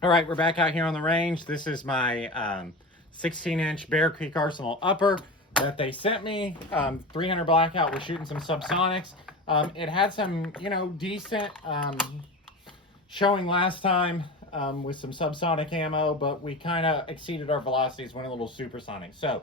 All right, we're back out here on the range. This is my 16-inch Bear Creek Arsenal upper that they sent me. 300 blackout. We're shooting some Subsonics. It had some, decent showing last time with some Subsonic ammo, but we kind of exceeded our velocities, went a little supersonic. So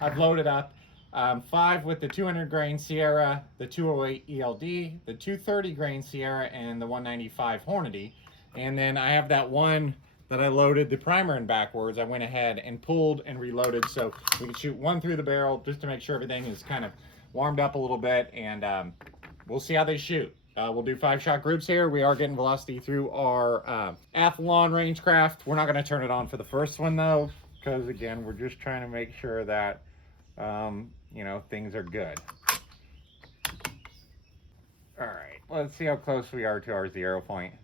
I've loaded up 5 with the 200 grain Sierra, the 208 ELD, the 230 grain Sierra, and the 195 Hornady. And then I have that one that I loaded the primer in backwards. I went ahead and pulled and reloaded so we can shoot one through the barrel just to make sure everything is kind of warmed up a little bit, and we'll see how they shoot. We'll do 5-shot groups here. We are getting velocity through our Athlon Rangecraft. We're not going to turn it on for the first one though, because again, we're just trying to make sure that things are good. All right, let's see how close we are to our 0 point.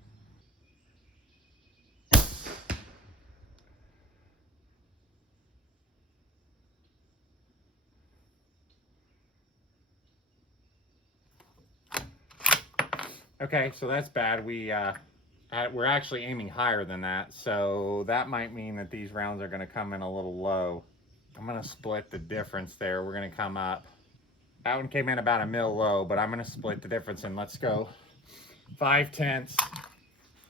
Okay, so that's bad. We're actually aiming higher than that, so that might mean that these rounds are going to come in a little low. I'm going to split the difference there. We're going to come up. That one came in about a mil low, but I'm going to split the difference and let's go 5/10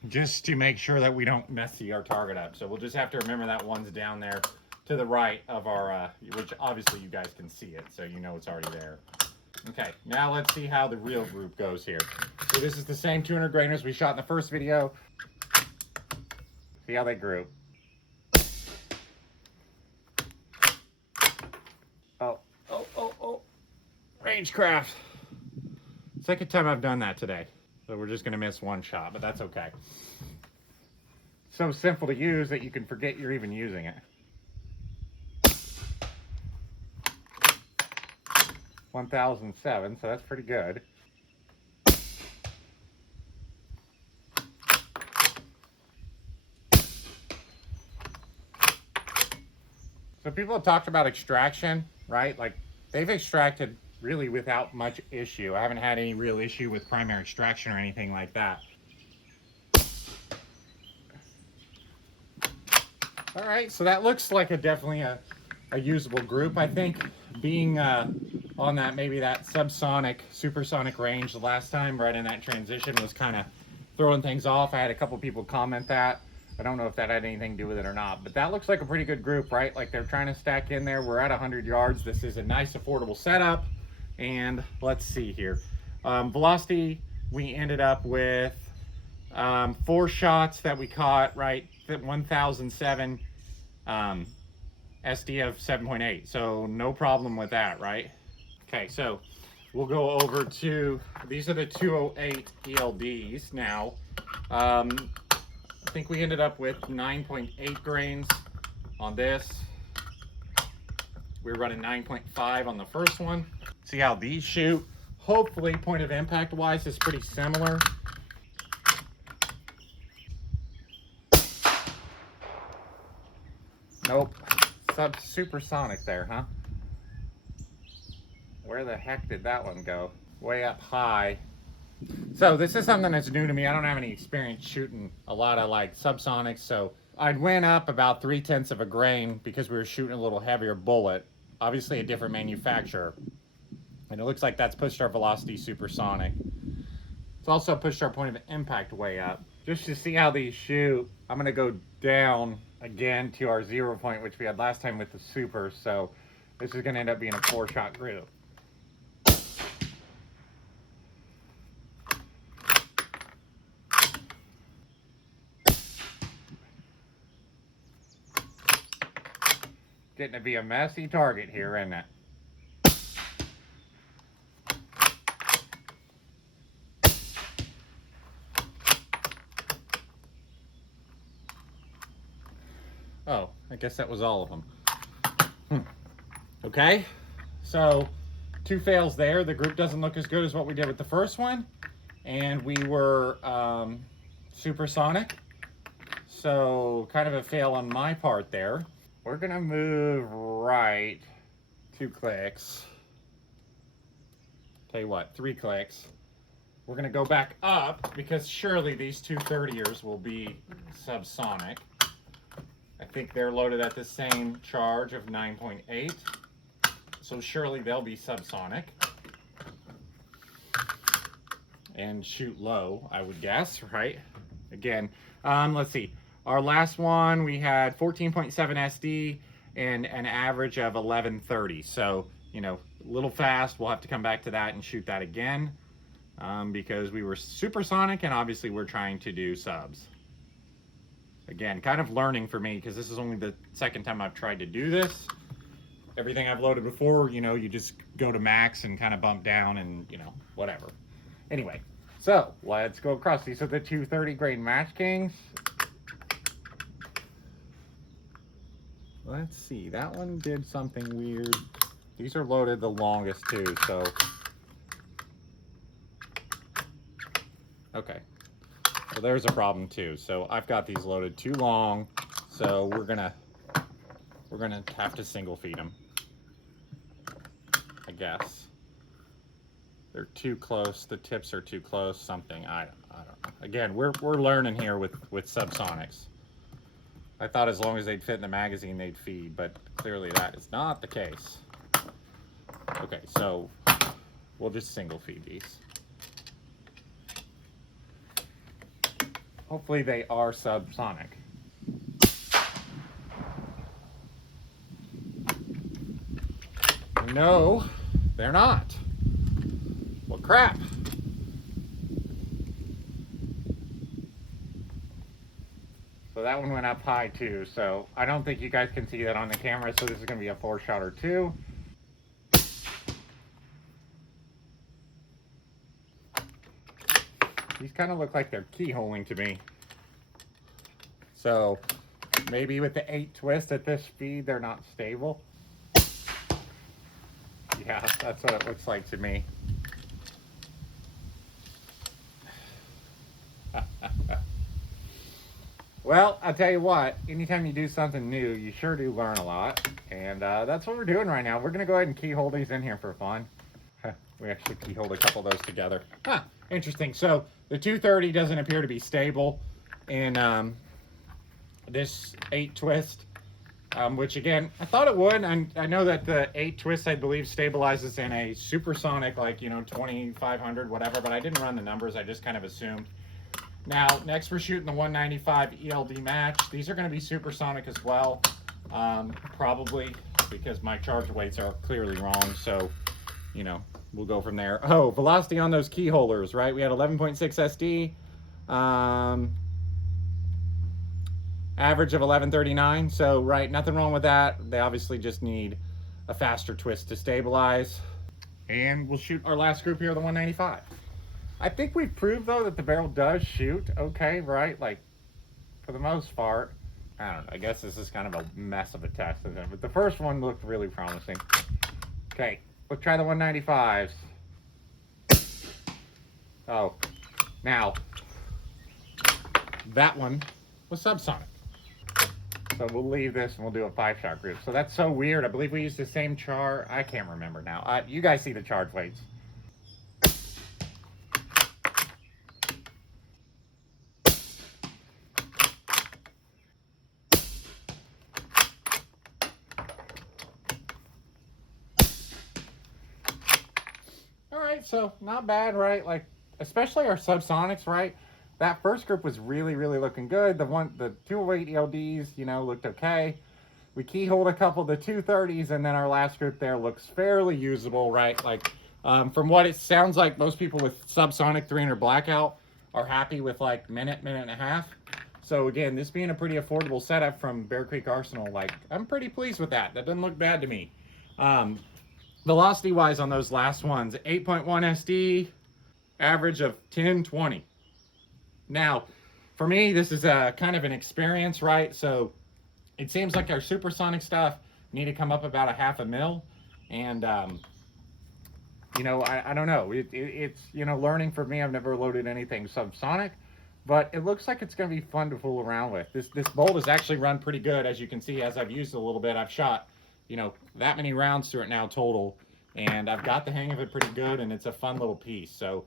just to make sure that we don't mess our target up. So we'll just have to remember that one's down there to the right of our, which obviously you guys can see it, so you know it's already there. Okay, now let's see how the real group goes here. So this is the same 200 grainers we shot in the first video. See how they group. Oh. Rangecraft. Second time I've done that today. So we're just gonna miss one shot, but that's okay. So simple to use that you can forget you're even using it. 1007, so that's pretty good. So people have talked about extraction, right? Like they've extracted really without much issue. I haven't had any real issue with primary extraction or anything like that. All right, so that looks like definitely a usable group. I think being on that, maybe that subsonic, supersonic range the last time, right in that transition, was kind of throwing things off. I had a couple people comment that. I don't know if that had anything to do with it or not, but that looks like a pretty good group, right? Like they're trying to stack in there. We're at 100 yards. This is a nice, affordable setup. And let's see here. Velocity, we ended up with 4 shots that we caught, right? 1007, SD of 7.8. So no problem with that, right? Okay, so we'll go over to, these are the 208 ELDs now. I think we ended up with 9.8 grains on this. We were running 9.5 on the first one. See how these shoot. Hopefully, point of impact wise is pretty similar. Nope. Supersonic there, huh? Where the heck did that one go? Way up high. So this is something that's new to me. I don't have any experience shooting a lot of like subsonics, so I went up about 3/10 of a grain because we were shooting a little heavier bullet. Obviously a different manufacturer. And it looks like that's pushed our velocity supersonic. It's also pushed our point of impact way up. Just to see how these shoot, I'm gonna go down again to our 0 point, which we had last time with the super. So this is gonna end up being a 4-shot group. Getting to be a messy target here, isn't it? Oh, I guess that was all of them. Okay, so 2 fails there. The group doesn't look as good as what we did with the first one. And we were supersonic. So kind of a fail on my part there. We're gonna move right 2 clicks. Tell you what, 3 clicks. we're going to go back up because surely these 230ers will be subsonic. I think they're loaded at the same charge of 9.8. So surely they'll be subsonic. And shoot low, I would guess, right? Again, let's see. Our last one, we had 14.7 SD and an average of 1130. So, you know, a little fast. We'll have to come back to that and shoot that again because we were supersonic and obviously we're trying to do subs. Again, kind of learning for me because this is only the second time I've tried to do this. Everything I've loaded before, you know, you just go to max and kind of bump down and, you know, whatever. Anyway, so let's go across. These are the 230 grain Match Kings. Let's see, that one did something weird. These are loaded the longest too, so. Okay, so there's a problem too. So I've got these loaded too long, so we're gonna have to single feed them, I guess. They're too close, the tips are too close, something, I don't know. Again, we're learning here with subsonics. I thought as long as they'd fit in the magazine, they'd feed, but clearly that is not the case. Okay, so we'll just single feed these. Hopefully they are subsonic. No, they're not. Well, crap. So that one went up high too. So I don't think you guys can see that on the camera. So this is going to be a 4-shot or 2. These kind of look like they're keyholing to me. So maybe with the 8 twist at this speed, they're not stable. Yeah, that's what it looks like to me. Well, I'll tell you what, anytime you do something new, you sure do learn a lot. And that's what we're doing right now. We're going to go ahead and keyhole these in here for fun. We actually keyholed a couple of those together. Huh, interesting. So the 230 doesn't appear to be stable in this 8 twist, which again, I thought it would. I know that the 8 twist, I believe, stabilizes in a supersonic, like, you know, 2500, whatever, but I didn't run the numbers. I just kind of assumed. Now, next we're shooting the 195 ELD match. These are going to be supersonic as well, probably because my charge weights are clearly wrong. So, you know, we'll go from there. Oh, velocity on those keyholers, right? We had 11.6 SD, average of 1139. So, right, nothing wrong with that. They obviously just need a faster twist to stabilize. And we'll shoot our last group here, the 195. I think we've proved, though, that the barrel does shoot okay, right? Like, for the most part. I don't know. I guess this is kind of a mess of a test, isn't it? But the first one looked really promising. Okay, let's try the 195s. Oh, now, that one was subsonic. So we'll leave this and we'll do a 5-shot group. So that's so weird. I believe we used the same char. I can't remember now. You guys see the charge weights. So not bad, right? Like, especially our subsonics, right? That first group was really, really looking good. The 208 ELDs, you know, looked okay. We keyholed a couple of the 230s, and then our last group there looks fairly usable, right? Like, from what it sounds like, most people with subsonic 300 blackout are happy with like minute and a half. So again, this being a pretty affordable setup from Bear Creek Arsenal, like, I'm pretty pleased with that. That doesn't look bad to me. Velocity wise on those last ones, 8.1 SD, average of 1020. Now, for me, this is a kind of an experience, right? So it seems like our supersonic stuff need to come up about a half a mil. And, you know, I don't know. It's, you know, learning for me. I've never loaded anything subsonic, but it looks like it's going to be fun to fool around with. This bolt has actually run pretty good. As you can see, as I've used it a little bit, I've shot, you know, that many rounds through it now total, and I've got the hang of it pretty good, and it's a fun little piece. So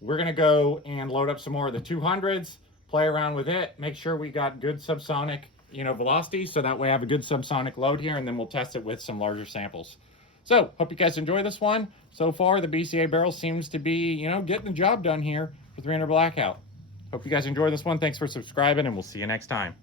we're gonna go and load up some more of the 200s, play around with it, make sure we got good subsonic, velocity, so that way I have a good subsonic load here, and then we'll test it with some larger samples. So, hope you guys enjoy this one. So far, the BCA barrel seems to be, getting the job done here for 300 blackout. Hope you guys enjoy this one. Thanks for subscribing, and we'll see you next time.